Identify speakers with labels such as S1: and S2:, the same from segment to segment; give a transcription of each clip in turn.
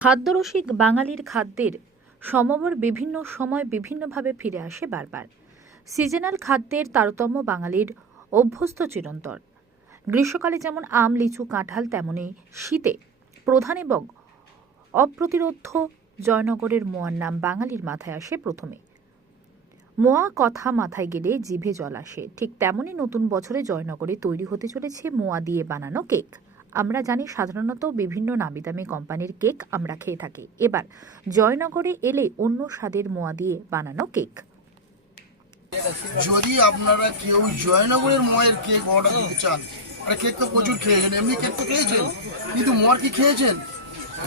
S1: খাদ্যরসিক বাঙালির খাদ্যের সমবর বিভিন্ন সময় বিভিন্নভাবে ফিরে আসে বারবার। সিজনাল খাদ্যের তারতম্য বাঙালির অভ্যস্ত চিরন্তর গ্রীষ্মকালে যেমন আম, লিচু, কাঁঠাল, তেমনি শীতে প্রধান এবং অপ্রতিরোধ্য জয়নগরের মোয়ার নাম বাঙালির মাথায় আসে প্রথমে। মোয়া কথা মাথায় গেলে জিভে জল আসে। ঠিক তেমনই নতুন বছরে জয়নগরে তৈরি হতে চলেছে মোয়া দিয়ে বানানো কেক। আমরা জানি সাধারণত বিভিন্ন নামি দামি কোম্পানির কেক আমরা খেয়ে থাকি। এবার, জয়নগরে এলে অন্য স্বাদের মোয়া দিয়ে বানানো কেক।
S2: যদি আপনারা কেউ জয়নগরের ময়ের কেক অর্ডার দিতে চান, আর কেক তো প্রচুর খেয়েছেন, এমনি কেক তো খেয়েছেন, কিন্তু মর কি খেয়েছেন?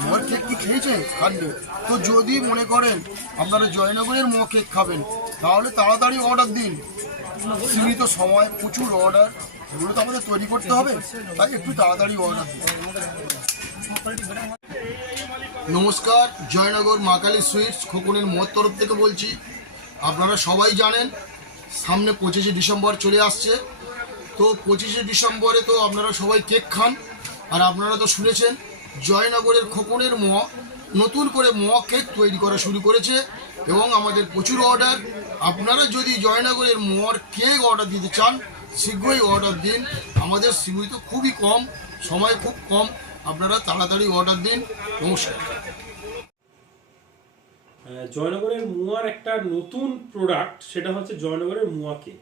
S2: মর কেক কি খেয়েছেন? খাননি তো যদি মনে করেন আপনারা জয়নগরের ম কেক খাবেন, তাহলে তাড়াতাড়ি অর্ডার দিন। সীমিত সময়, প্রচুর অর্ডার এগুলো তো আমাদের তৈরি করতে হবে, তাই একটু তাড়াতাড়ি অর্ডার নমস্কার, জয়নগর মাকালি সুইটস খোকনের মোর তরফ থেকে বলছি, আপনারা সবাই জানেন, সামনে পঁচিশে ডিসেম্বর চলে আসছে। তো পঁচিশে ডিসেম্বরে তো আপনারা সবাই কেক খান, আর আপনারা তো শুনেছেন, জয়নগরের খোকনের ম নতুন করে ম কেক তৈরি করা শুরু করেছে এবং আমাদের প্রচুর অর্ডার আপনারা যদি জয়নগরের মর কেক অর্ডার দিতে চান, শীঘ্রই অর্ডার দিন। আমাদের সীমিত খুবই কম, সময় খুব কম। আপনারা তাড়াতাড়ি অর্ডার দিন। নমস্কার।
S3: জয়নগরের মুয়ার একটা নতুন প্রোডাক্ট সেটা হচ্ছে জয়নগরের মুয়া কেক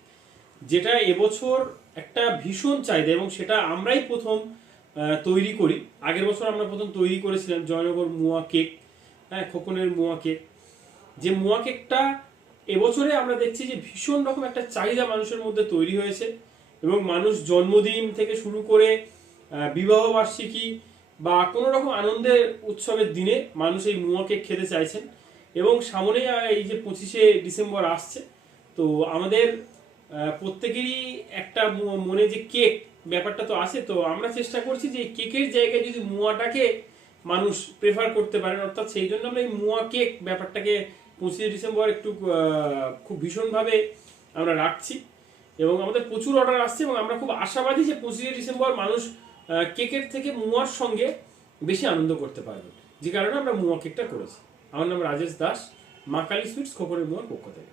S3: যেটা এবছর একটা ভীষণ চাহিদা এবং সেটা আমরাই প্রথম তৈরি করি। আগের বছর আমরা প্রথম তৈরি করেছিলাম জয়নগর মুয়া কেক হ্যাঁ খোকনের মুয়া কেক। যে মুয়া কেকটা এবছরে আমরা দেখছি যে ভীষণ রকম একটা চাহিদা মানুষের মধ্যে তৈরি হয়েছে এবং মানুষ জন্মদিন থেকে শুরু করে বিবাহ বার্ষিকী বা কোনো রকম আনন্দের উৎসবের দিনে মানুষ এই মুয়া কেক খেতে চাইছেন এবং সামনেই এই যে পঁচিশে ডিসেম্বর আসছে, তো আমাদের প্রত্যেকেরই একটা মনে যে কেক ব্যাপারটা তো আছে, তো আমরা চেষ্টা করছি যে কেকের জায়গায় যদি মুয়াটাকে মানুষ প্রেফার করতে পারেন, অর্থাৎ সেই জন্য আমরা এই মুয়া কেক ব্যাপারটাকে পঁচিশে ডিসেম্বর একটু খুব ভীষণভাবে আমরা রাখছি। এবং আমাদের প্রচুর অর্ডার আসছে এবং আমরা খুব আশাবাদী যে পঁচিশে ডিসেম্বর মানুষ কেকের থেকে মুয়ার সঙ্গে বেশি আনন্দ করতে পারবে। যে কারণে আমরা মুয়া কেকটা করেছি। আমার নাম রাজেশ দাস, মা কালী সুইটস খোকরের মুয়ার পক্ষ থেকে।